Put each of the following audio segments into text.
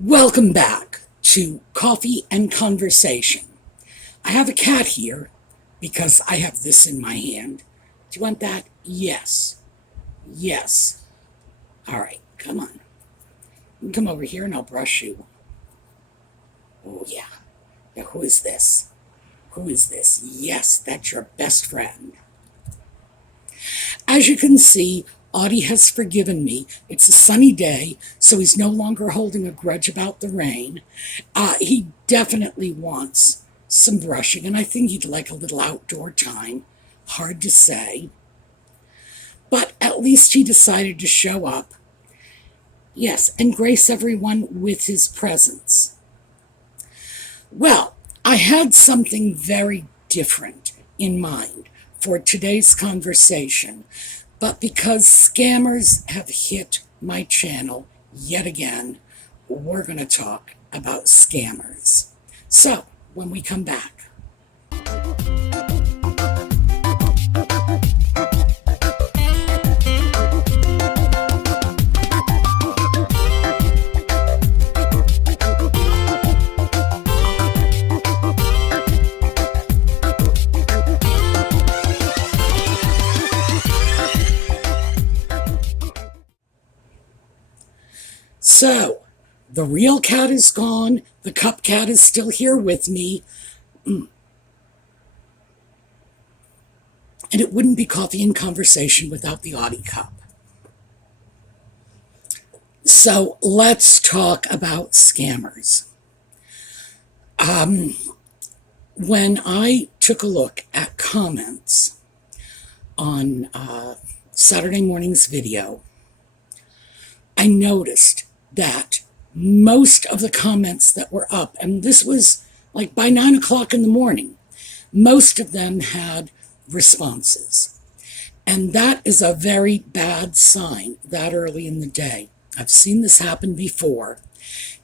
Welcome back to Coffee and Conversation. I have a cat here because I have this in my hand. Do you want that? Yes. Yes. All right, come on. You can come over here and I'll brush you. Oh, yeah. Now, who is this? Who is this? Yes, that's your best friend. As you can see, Audie has forgiven me. It's a sunny day, so he's no longer holding a grudge about the rain. He definitely wants some brushing, and I think he'd like a little outdoor time. Hard to say. But at least he decided to show up. Yes, and grace everyone with his presence. Well, I had something very different in mind for today's conversation, but because scammers have hit my channel yet again, we're going to talk about scammers. So, when we come back. So, the real cat is gone. The cup cat is still here with me. And it wouldn't be Coffee and Conversation without the Audie cup. So, let's talk about scammers. When I took a look at comments on Saturday morning's video, I noticed that most of the comments that were up, and this was like by 9 o'clock in the morning, most of them had responses. And that is a very bad sign that early in the day. I've seen this happen before.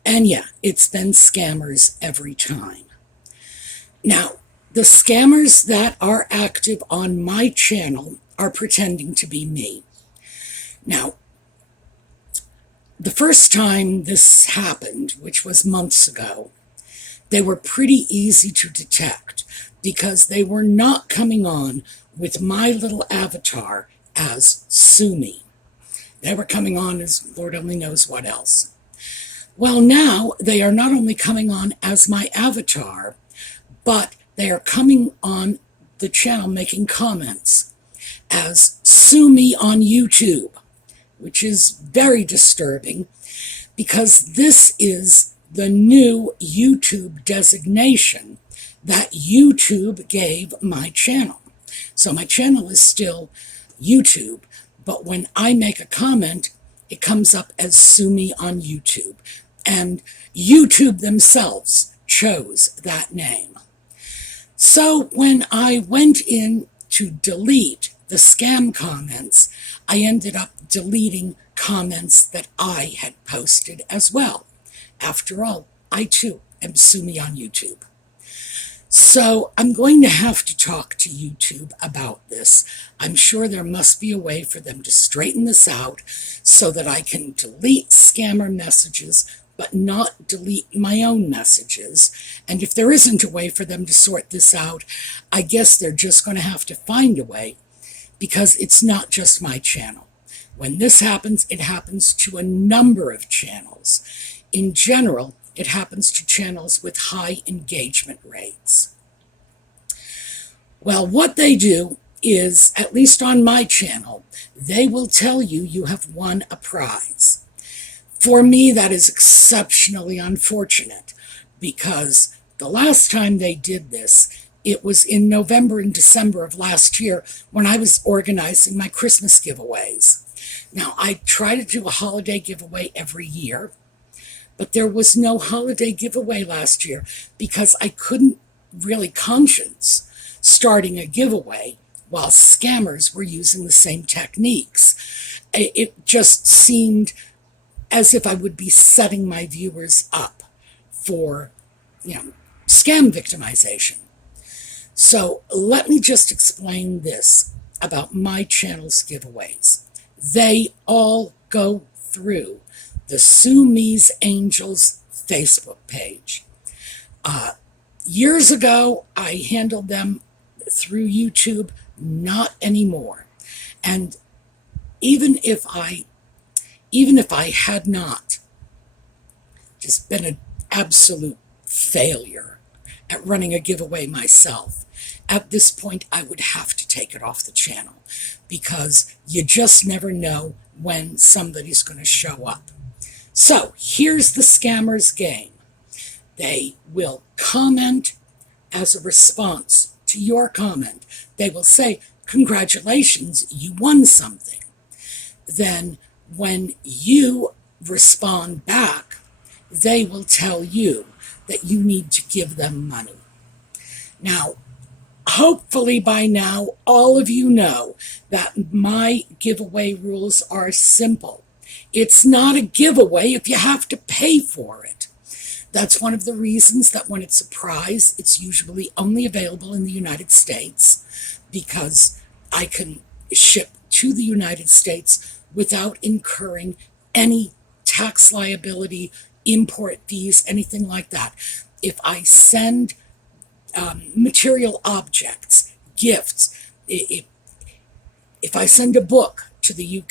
And yeah, it's been scammers every time. Now, the scammers that are active on my channel are pretending to be me. Now, the first time this happened, which was months ago, they were pretty easy to detect because they were not coming on with my little avatar as Sue Me. They were coming on as Lord only knows what else. Well, now they are not only coming on as my avatar, but they are coming on the channel making comments as Sue Me on YouTube, which is very disturbing because this is the new YouTube designation that YouTube gave my channel. So my channel is still YouTube, but when I make a comment, it comes up as Sue Me on YouTube. And YouTube themselves chose that name. So when I went in to delete the scam comments, I ended up deleting comments that I had posted as well. After all, I too am Sue Me on YouTube. So I'm going to have to talk to YouTube about this. I'm sure there must be a way for them to straighten this out so that I can delete scammer messages but not delete my own messages. And if there isn't a way for them to sort this out, I guess they're just going to have to find a way, because it's not just my channel. When this happens, it happens to a number of channels. In general, it happens to channels with high engagement rates. Well, what they do is, at least on my channel, they will tell you you have won a prize. For me, that is exceptionally unfortunate, because the last time they did this, it was in November and December of last year when I was organizing my Christmas giveaways. Now, I try to do a holiday giveaway every year, but there was no holiday giveaway last year because I couldn't really conscience starting a giveaway while scammers were using the same techniques. It just seemed as if I would be setting my viewers up for, scam victimization. So let me just explain this about my channel's giveaways. They all go through the Sue Me's Angels Facebook page. Years ago, I handled them through YouTube, not anymore. And even if I had not just been an absolute failure at running a giveaway myself, at this point I would have to take it off the channel, because you just never know when somebody's going to show up. So here's the scammers' game. They will comment as a response to your comment. They will say, "Congratulations, you won something." Then when you respond back, they will tell you that you need to give them money. Now, hopefully by now, all of you know that my giveaway rules are simple. It's not a giveaway if you have to pay for it. That's one of the reasons that when it's a prize, it's usually only available in the United States, because I can ship to the United States without incurring any tax liability, import fees, anything like that. If I send material objects, gifts, if I send a book to the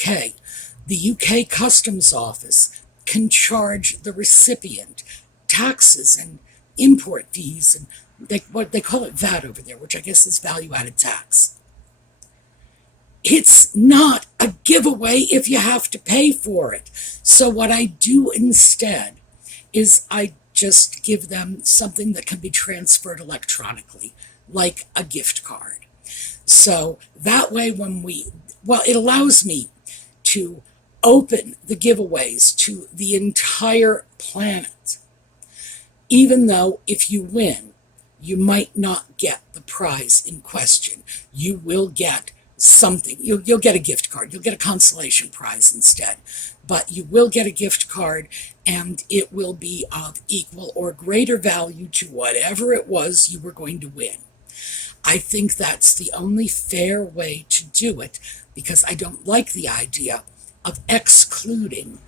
UK Customs Office can charge the recipient taxes and import fees, and what they call it VAT over there, which I guess is value-added tax. It's not a giveaway if you have to pay for it. So what I do instead is I just give them something that can be transferred electronically, like a gift card. So that way it allows me to open the giveaways to the entire planet. Even though if you win, you might not get the prize in question. You will get something. You'll get a gift card. You'll get a consolation prize instead. But you will get a gift card, and it will be of equal or greater value to whatever it was you were going to win. I think that's the only fair way to do it, because I don't like the idea of excluding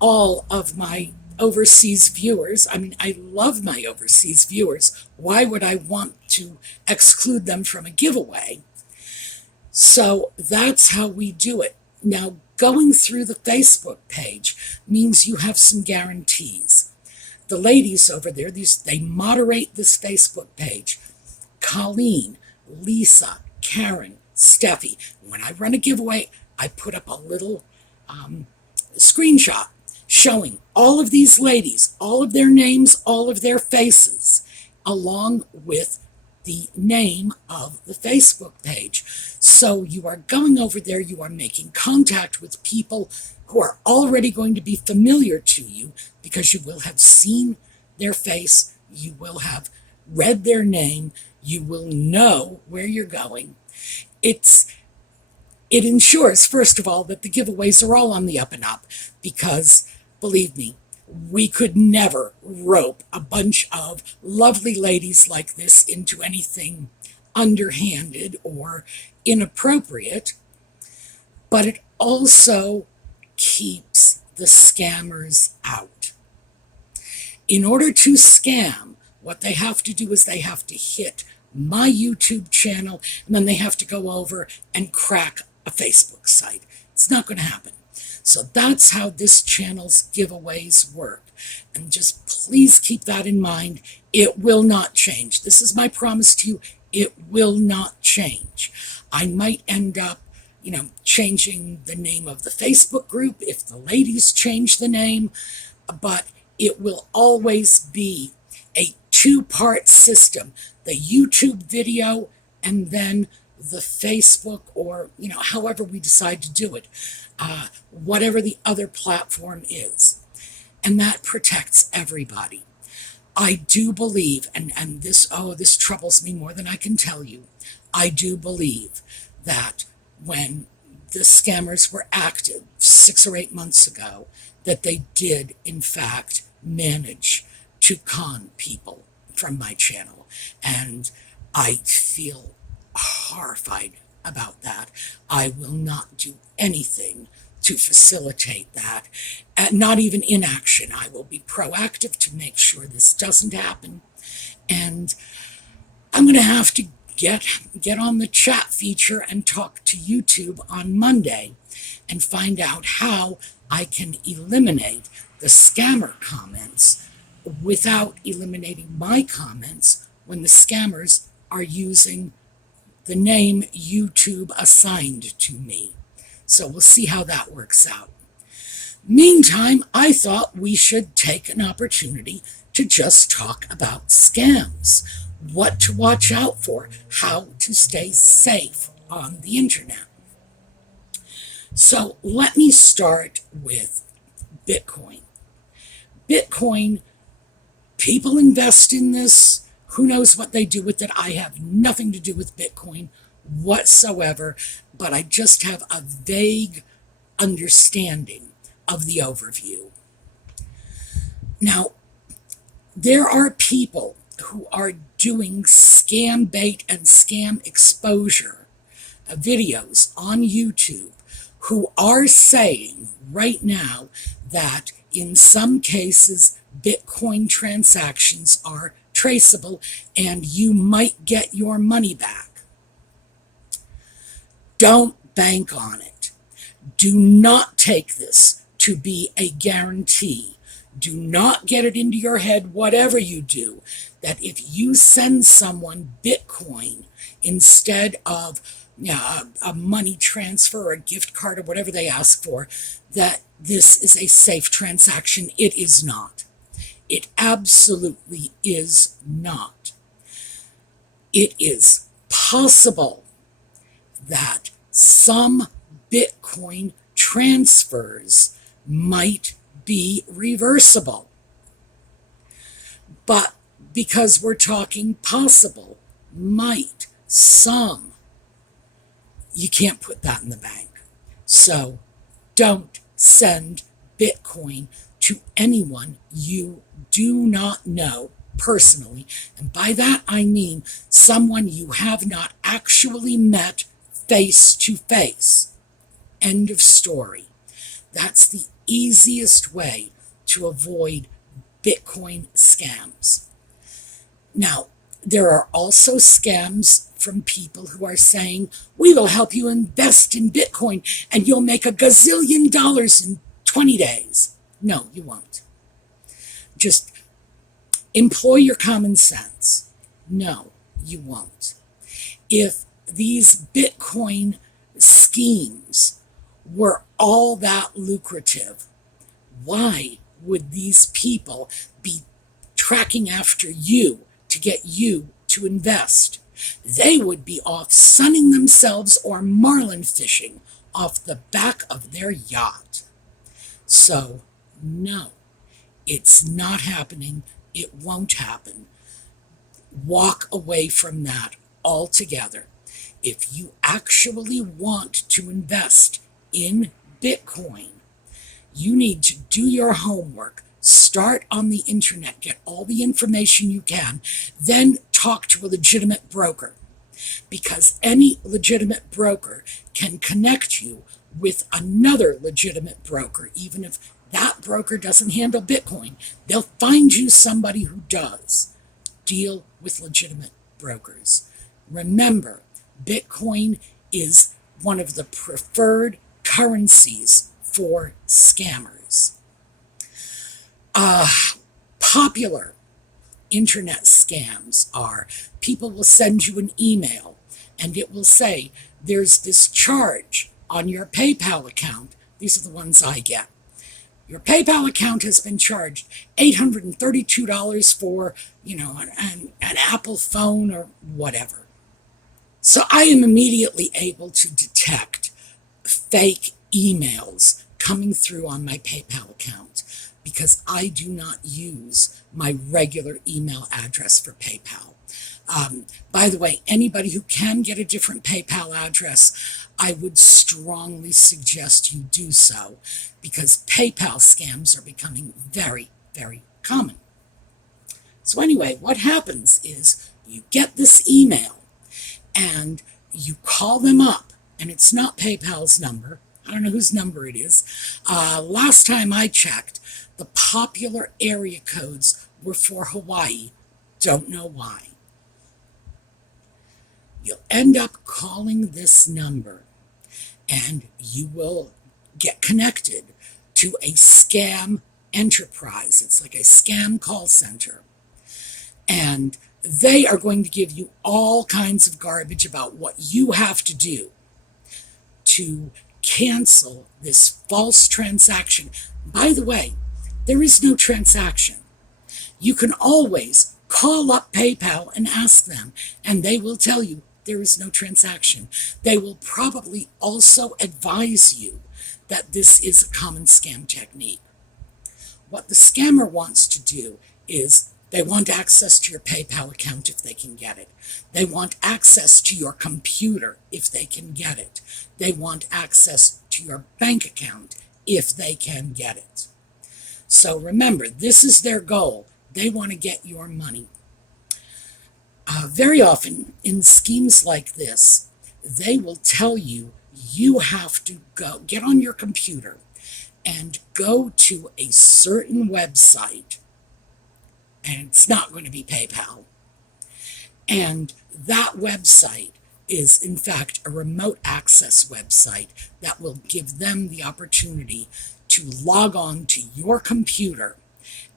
all of my overseas viewers. I mean, I love my overseas viewers. Why would I want to exclude them from a giveaway? So that's how we do it. Now, going through the Facebook page means you have some guarantees. The ladies over there, they moderate this Facebook page. Colleen, Lisa, Karen, Steffi. When I run a giveaway, I put up a little screenshot showing all of these ladies, all of their names, all of their faces, along with the name of the Facebook page. So you are going over there, you are making contact with people who are already going to be familiar to you, because you will have seen their face, you will have read their name, you will know where you're going. It ensures, first of all, that the giveaways are all on the up and up, because, believe me, we could never rope a bunch of lovely ladies like this into anything underhanded or inappropriate, but it also keeps the scammers out. In order to scam, what they have to do is they have to hit my YouTube channel, and then they have to go over and crack a Facebook site. It's not going to happen. So that's how this channel's giveaways work. And just please keep that in mind. It will not change. This is my promise to you. It will not change. I might end up, changing the name of the Facebook group if the ladies change the name, but it will always be a two-part system. The YouTube video and then the Facebook, or, however we decide to do it. Whatever the other platform is. And that protects everybody. I do believe, and this troubles me more than I can tell you, I do believe that when the scammers were active 6 or 8 months ago, that they did, in fact, manage to con people from my channel. And I feel horrified about that. I will not do anything to facilitate that. Not even inaction. I will be proactive to make sure this doesn't happen. And I'm going to have to get on the chat feature and talk to YouTube on Monday and find out how I can eliminate the scammer comments without eliminating my comments when the scammers are using the name YouTube assigned to me. So we'll see how that works out. Meantime, I thought we should take an opportunity to just talk about scams, what to watch out for, how to stay safe on the internet. So let me start with Bitcoin. Bitcoin, people invest in this. Who knows what they do with it? I have nothing to do with Bitcoin whatsoever, but I just have a vague understanding of the overview. Now, there are people who are doing scam bait and scam exposure videos on YouTube who are saying right now that in some cases Bitcoin transactions are traceable and you might get your money back. Don't bank on it. Do not take this to be a guarantee. Do not get it into your head, whatever you do, that if you send someone Bitcoin instead of a money transfer or a gift card or whatever they ask for, that this is a safe transaction. It is not. It absolutely is not. It is possible that some Bitcoin transfers might be reversible. But because we're talking possible, might, some, you can't put that in the bank. So don't send Bitcoin to anyone you do not know personally. And by that I mean someone you have not actually met face to face. End of story. That's the easiest way to avoid Bitcoin scams. Now, there are also scams from people who are saying, we will help you invest in Bitcoin and you'll make $1 gazillion in 20 days. No, you won't. Just employ your common sense. No, you won't. If these Bitcoin schemes were all that lucrative, why would these people be tracking after you to get you to invest? They would be off sunning themselves or marlin fishing off the back of their yacht. So, no, it's not happening. It won't happen. Walk away from that altogether. If you actually want to invest in Bitcoin, you need to do your homework. Start on the internet, get all the information you can, then talk to a legitimate broker. Because any legitimate broker can connect you with another legitimate broker, even if that broker doesn't handle Bitcoin. They'll find you somebody who does. Deal with legitimate brokers. Remember, Bitcoin is one of the preferred currencies for scammers. Popular internet scams are people will send you an email and it will say there's this charge on your PayPal account. These are the ones I get. Your PayPal account has been charged $832 for, an Apple phone or whatever. So I am immediately able to detect fake emails coming through on my PayPal account because I do not use my regular email address for PayPal. By the way, anybody who can get a different PayPal address, I would strongly suggest you do so because PayPal scams are becoming very, very common. So anyway, what happens is you get this email and you call them up, and it's not PayPal's number. I don't know whose number it is. Last time I checked, the popular area codes were for Hawaii. Don't know why. You'll end up calling this number and you will get connected to a scam enterprise. It's like a scam call center. And they are going to give you all kinds of garbage about what you have to do to cancel this false transaction. By the way, there is no transaction. You can always call up PayPal and ask them, and they will tell you there is no transaction. They will probably also advise you that this is a common scam technique. What the scammer wants to do is they want access to your PayPal account if they can get it. They want access to your computer if they can get it. They want access to your bank account if they can get it. So remember, this is their goal. They want to get your money. Very often in schemes like this, they will tell you you have to go get on your computer and go to a certain website, and it's not going to be PayPal. And that website is, in fact, a remote access website that will give them the opportunity to log on to your computer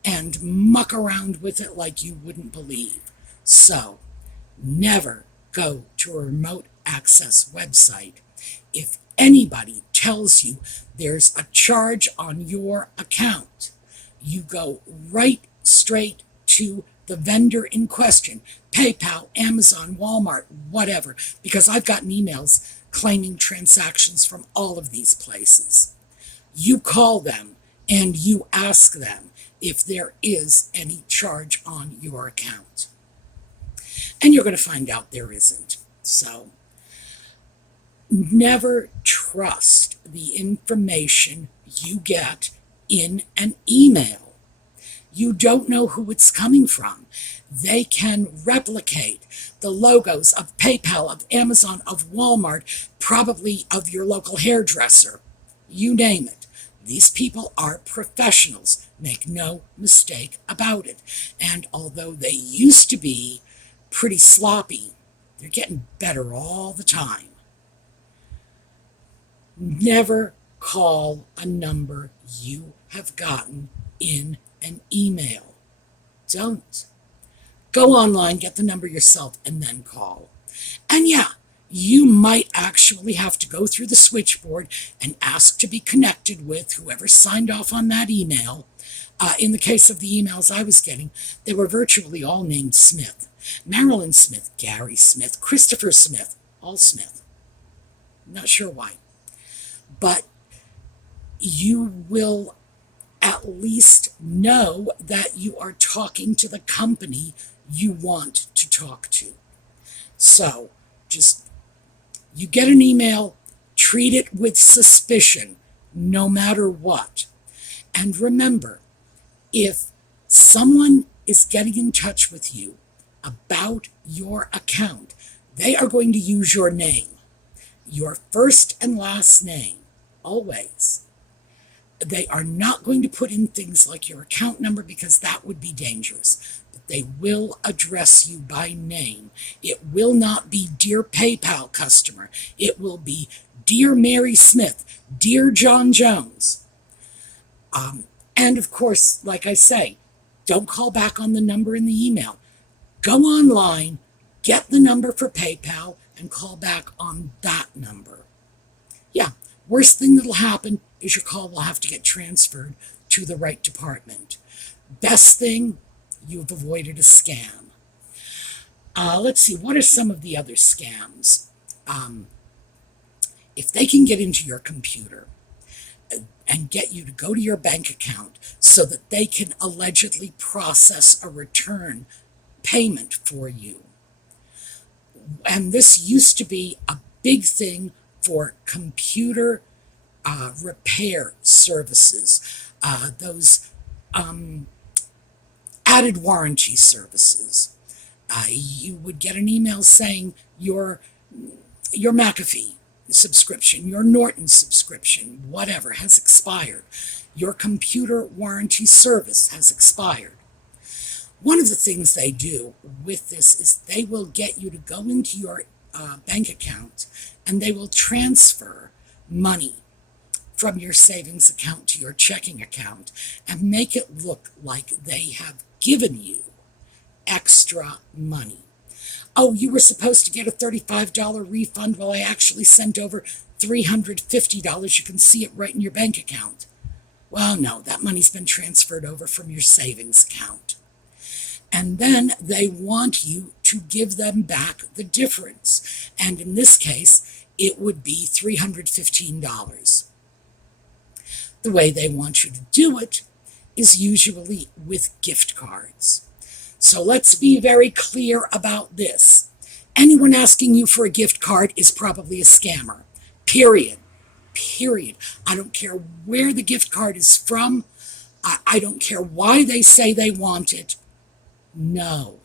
and muck around with it like you wouldn't believe. So, never go to a remote access website. If anybody tells you there's a charge on your account, you go right straight to the vendor in question, PayPal, Amazon, Walmart, whatever, because I've gotten emails claiming transactions from all of these places. You call them and you ask them if there is any charge on your account. And you're going to find out there isn't. So never trust the information you get in an email. You don't know who it's coming from. They can replicate the logos of PayPal, of Amazon, of Walmart, probably of your local hairdresser. You name it. These people are professionals. Make no mistake about it. And although they used to be pretty sloppy, they're getting better all the time. Never call a number you have gotten in an email. Don't. Go online, get the number yourself, and then call. And yeah, you might actually have to go through the switchboard and ask to be connected with whoever signed off on that email. In the case of the emails I was getting, they were virtually all named Smith. Marilyn Smith, Gary Smith, Christopher Smith, all Smith. Not sure why. But you will at least know that you are talking to the company you want to talk to. So, just, you get an email, treat it with suspicion, no matter what. And remember, if someone is getting in touch with you about your account, they are going to use your name, your first and last name, always. They are not going to put in things like your account number because that would be dangerous. But they will address you by name. It will not be Dear PayPal customer. It will be Dear Mary Smith, Dear John Jones. And of course, like I say, don't call back on the number in the email. Go online, get the number for PayPal, and call back on that number. Yeah, worst thing that'll happen is your call will have to get transferred to the right department. Best thing, you've avoided a scam. Let's see, what are some of the other scams? If they can get into your computer and get you to go to your bank account so that they can allegedly process a return payment for you. And this used to be a big thing for computer repair services, those added warranty services. You would get an email saying your McAfee subscription, your Norton subscription, whatever, has expired. Your computer warranty service has expired. One of the things they do with this is they will get you to go into your bank account and they will transfer money from your savings account to your checking account and make it look like they have given you extra money. Oh, you were supposed to get a $35 refund. Well, I actually sent over $350. You can see it right in your bank account. Well, no, that money's been transferred over from your savings account. And then they want you to give them back the difference. And in this case, it would be $315. The way they want you to do it is usually with gift cards. So let's be very clear about this. Anyone asking you for a gift card is probably a scammer. Period. Period. I don't care where the gift card is from. I don't care why they say they want it. No.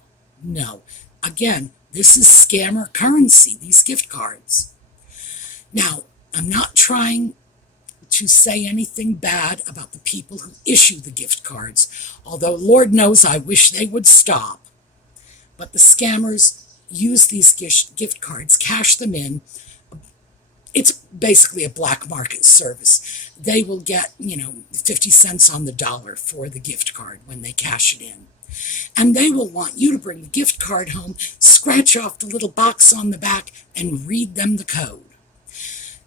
Again, this is scammer currency, these gift cards. Now, I'm not trying to say anything bad about the people who issue the gift cards, although Lord knows I wish they would stop. But the scammers use these gift cards, cash them in. It's basically a black market service. They will get, 50 cents on the dollar for the gift card when they cash it in. And they will want you to bring the gift card home, scratch off the little box on the back, and read them the code.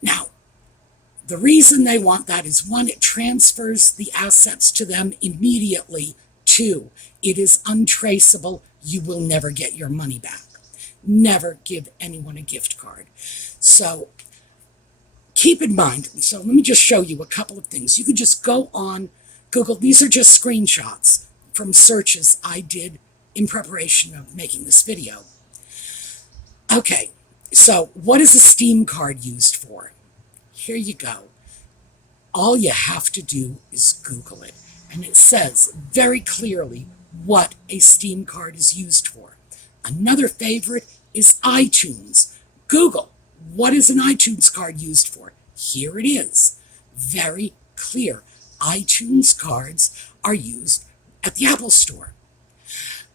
Now, the reason they want that is, one, it transfers the assets to them immediately. Two, it is untraceable. You will never get your money back. Never give anyone a gift card. So keep in mind, so let me just show you a couple of things. You could just go on Google. These are just screenshots from searches I did in preparation of making this video. Okay, so what is a Steam card used for? Here you go. All you have to do is Google it, and it says very clearly what a Steam card is used for. Another favorite is iTunes. Google, what is an iTunes card used for? Here it is. Very clear. iTunes cards are used at the Apple Store.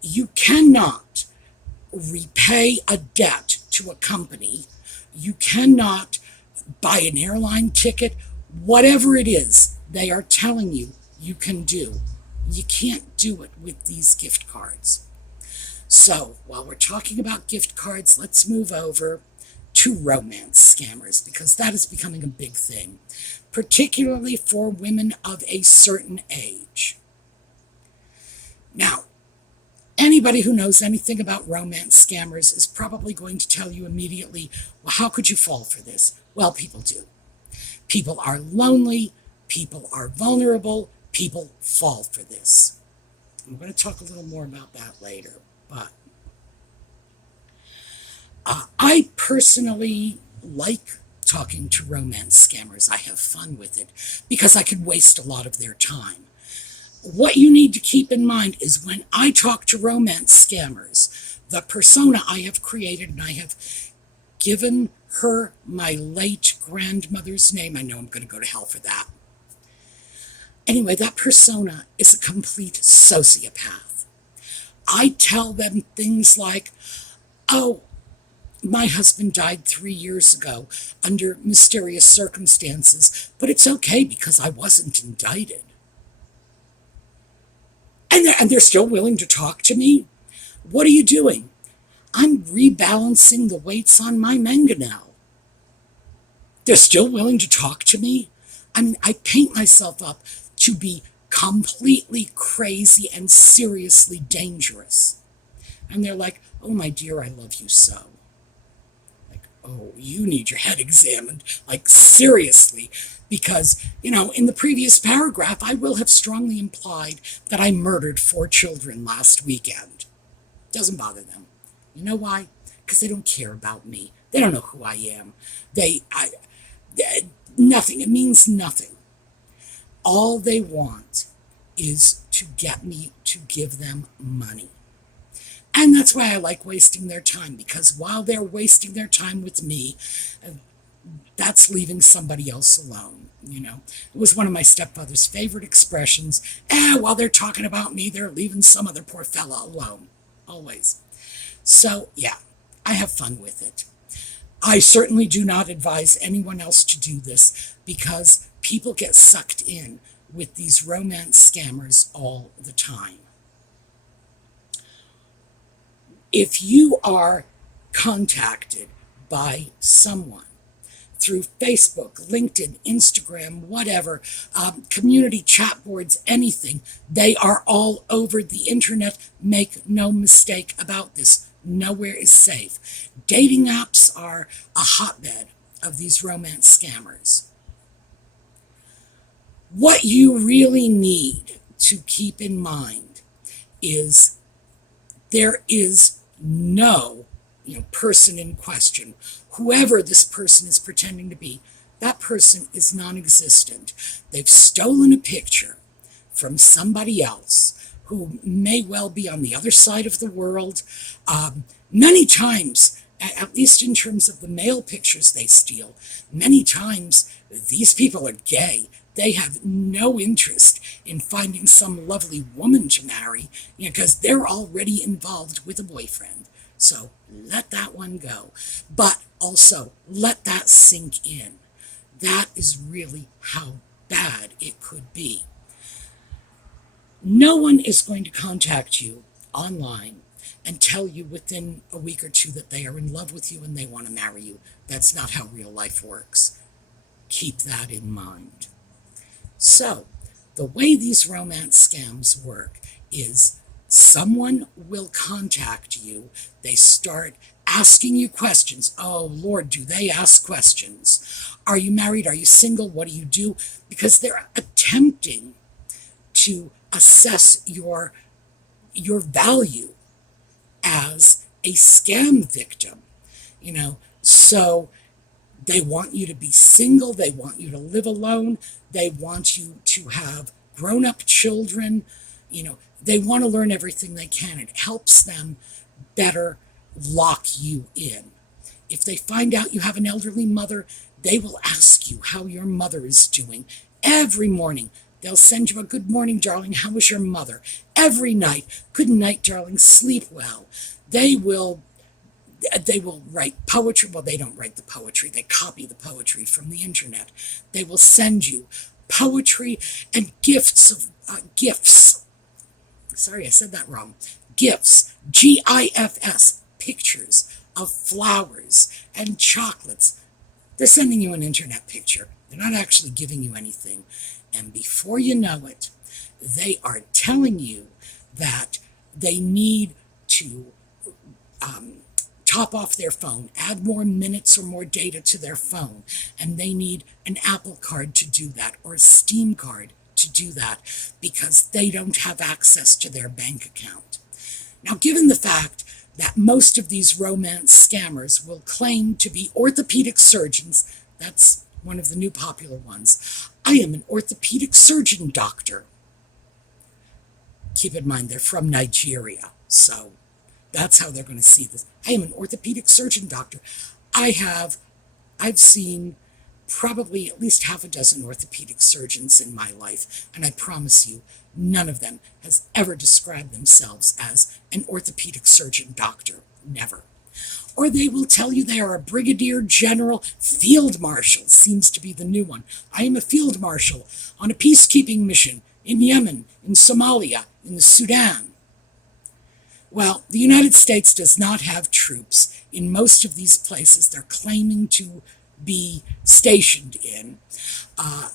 You cannot repay a debt to a company. You cannot buy an airline ticket. Whatever it is they are telling you you can do, you can't do it with these gift cards. So while we're talking about gift cards, let's move over to romance scammers, because that is becoming a big thing, particularly for women of a certain age. Now, anybody who knows anything about romance scammers is probably going to tell you immediately, well, how could you fall for this? Well, people do. People are lonely, people are vulnerable, people fall for this. I'm going to talk a little more about that later, but I personally like talking to romance scammers. I have fun with it because I could waste a lot of their time. What you need to keep in mind is when I talk to romance scammers, the persona I have created, and I have given her my late grandmother's name. I know I'm going to go to hell for that. Anyway, that persona is a complete sociopath. I tell them things like, oh, my husband died 3 years ago under mysterious circumstances, but it's okay because I wasn't indicted. And they're still willing to talk to me? What are you doing? I'm rebalancing the weights on my mangonel. They're still willing to talk to me? I mean, I paint myself up to be completely crazy and seriously dangerous. And they're like, oh, my dear, I love you so. Like, oh, you need your head examined. Like, seriously. Because, in the previous paragraph, I will have strongly implied that I murdered 4 children last weekend. Doesn't bother them. You know why? Because they don't care about me. They don't know who I am. Nothing. It means nothing. All they want is to get me to give them money. And that's why I like wasting their time, because while they're wasting their time with me, that's leaving somebody else alone. It was one of my stepfather's favorite expressions. While they're talking about me, they're leaving some other poor fella alone. Always. So, yeah, I have fun with it. I certainly do not advise anyone else to do this because people get sucked in with these romance scammers all the time. If you are contacted by someone through Facebook, LinkedIn, Instagram, whatever, community chat boards, anything, they are all over the internet. Make no mistake about this. Nowhere is safe. Dating apps are a hotbed of these romance scammers. What you really need to keep in mind is there is no person in question. Whoever this person is pretending to be, that person is non-existent. They've stolen a picture from somebody else who may well be on the other side of the world. Many times, at least in terms of the male pictures they steal, many times these people are gay. They have no interest in finding some lovely woman to marry, because they're already involved with a boyfriend. So let that one go. But also, let that sink in. That is really how bad it could be. No one is going to contact you online and tell you within a week or two that they are in love with you and they want to marry you. That's not how real life works. Keep that in mind. So, the way these romance scams work is someone will contact you. They start asking you questions. Oh, Lord, do they ask questions? Are you married? Are you single? What do you do? Because they're attempting to assess your value as a scam victim. So they want you to be single. They want you to live alone. They want you to have grown-up children. They want to learn everything they can. It helps them better lock you in. If they find out you have an elderly mother, they will ask you how your mother is doing. Every morning, they'll send you a good morning, darling. How was your mother? Every night, good night, darling. Sleep well. They will write poetry. Well, they don't write the poetry. They copy the poetry from the internet. They will send you poetry and gifts. Sorry, I said that wrong. Gifts, GIFS, pictures of flowers and chocolates. They're sending you an internet picture. They're not actually giving you anything. And before you know it, they are telling you that they need to top off their phone, add more minutes or more data to their phone, and they need an Apple card to do that, or a Steam card to do that, because they don't have access to their bank account. Now, given the fact that most of these romance scammers will claim to be orthopedic surgeons, that's one of the new popular ones. I am an orthopedic surgeon, doctor. Keep in mind, they're from Nigeria, so that's how they're going to see this. I am an orthopedic surgeon, doctor. I've seen probably at least half a dozen orthopedic surgeons in my life, and I promise you, none of them has ever described themselves as an orthopedic surgeon doctor. Never. Or they will tell you they are a brigadier general. Field marshal seems to be the new one. I am a field marshal on a peacekeeping mission in Yemen, in Somalia, in the Sudan. Well, the United States does not have troops in most of these places they're claiming to be stationed in.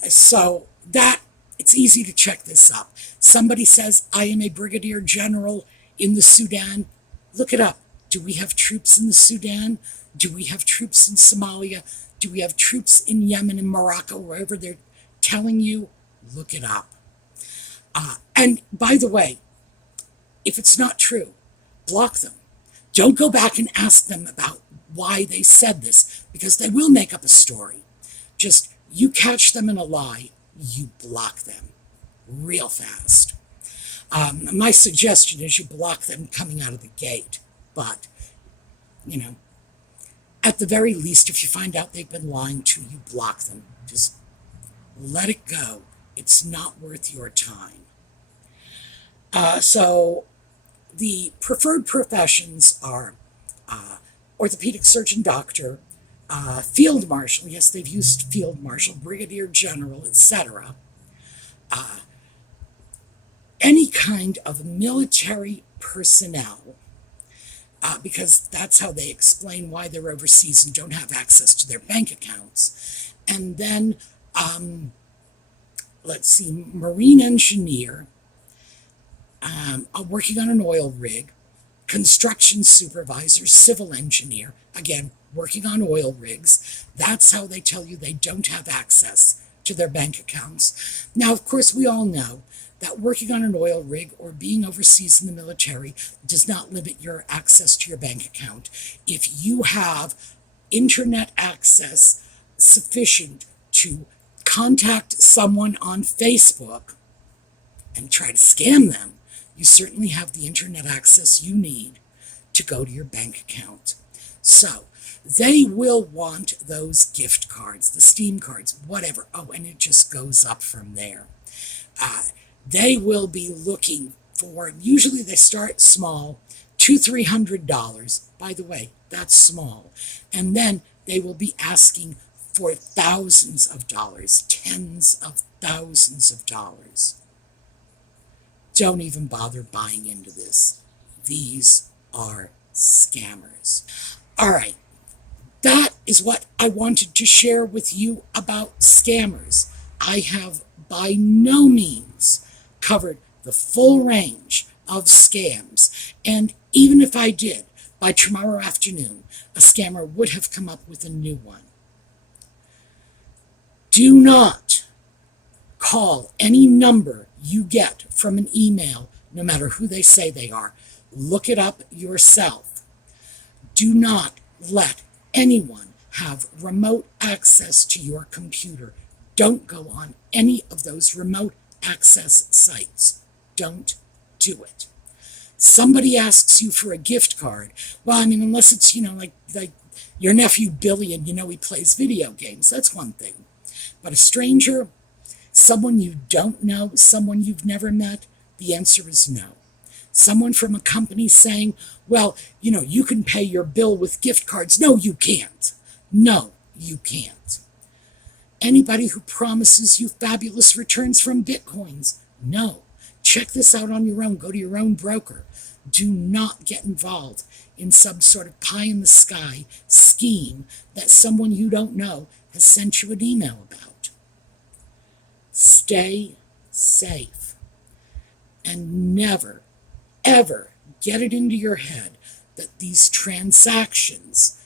So that, it's easy to check this up. Somebody says, I am a brigadier general in the Sudan. Look it up. Do we have troops in the Sudan? Do we have troops in Somalia? Do we have troops in Yemen and Morocco, wherever they're telling you? Look it up. And by the way, if it's not true, block them. Don't go back and ask them about why they said this, because they will make up a story. Just, you catch them in a lie, you block them real fast. My suggestion is you block them coming out of the gate. But, At the very least, if you find out they've been lying to you, block them. Just let it go. It's not worth your time. So the preferred professions are orthopedic surgeon, doctor, field marshal. Yes, they've used field marshal, brigadier general, etc. Any kind of military personnel, because that's how they explain why they're overseas and don't have access to their bank accounts. And then, let's see, marine engineer, working on an oil rig, construction supervisor, civil engineer, again, working on oil rigs. That's how they tell you they don't have access to their bank accounts. Now, of course, we all know that working on an oil rig or being overseas in the military does not limit your access to your bank account. If you have internet access sufficient to contact someone on Facebook and try to scam them, you certainly have the internet access you need to go to your bank account. So they will want those gift cards, the Steam cards, whatever. Oh, and it just goes up from there. They will be looking for, usually they start small, $200-300. By the way, that's small. And then they will be asking for thousands of dollars, tens of thousands of dollars. Don't even bother buying into this. These are scammers. All right, that is what I wanted to share with you about scammers. I have by no means covered the full range of scams, and even if I did, by tomorrow afternoon, a scammer would have come up with a new one. Do not call any number you get from an email, no matter who they say they are. Look it up yourself. Do not let anyone have remote access to your computer. Don't go on any of those remote access sites. Don't do it. Somebody asks you for a gift card. Well, I mean, unless it's, like your nephew Billy and he plays video games. That's one thing. But a stranger, someone you don't know, someone you've never met, the answer is no. Someone from a company saying, well, you can pay your bill with gift cards. No, you can't. No, you can't. Anybody who promises you fabulous returns from Bitcoins, no. Check this out on your own. Go to your own broker. Do not get involved in some sort of pie-in-the-sky scheme that someone you don't know has sent you an email about. Stay safe. And never, ever get it into your head that these transactions,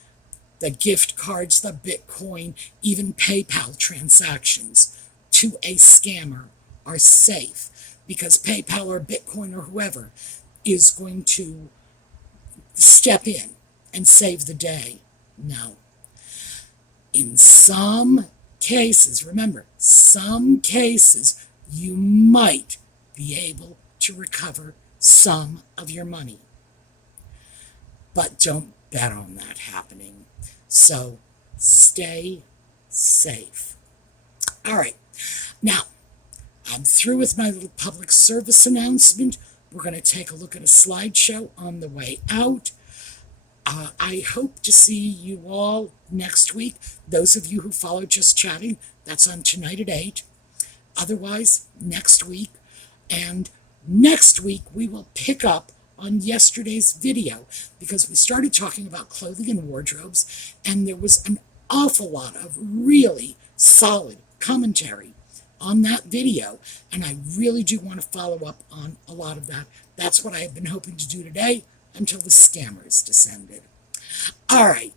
the gift cards, the Bitcoin, even PayPal transactions to a scammer are safe, because PayPal or Bitcoin or whoever is going to step in and save the day. No. In some cases, remember, some cases, you might be able to recover some of your money. But don't bet on that happening. So stay safe. All right. Now, I'm through with my little public service announcement. We're going to take a look at a slideshow on the way out. I hope to see you all next week. Those of you who follow Just Chatting, that's on tonight at 8. Otherwise, next week. And next week, we will pick up on yesterday's video, because we started talking about clothing and wardrobes, and there was an awful lot of really solid commentary on that video, and I really do want to follow up on a lot of that. That's what I have been hoping to do today until the scammers descended. All right,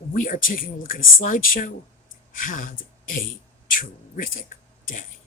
we are taking a look at a slideshow. Have a terrific day.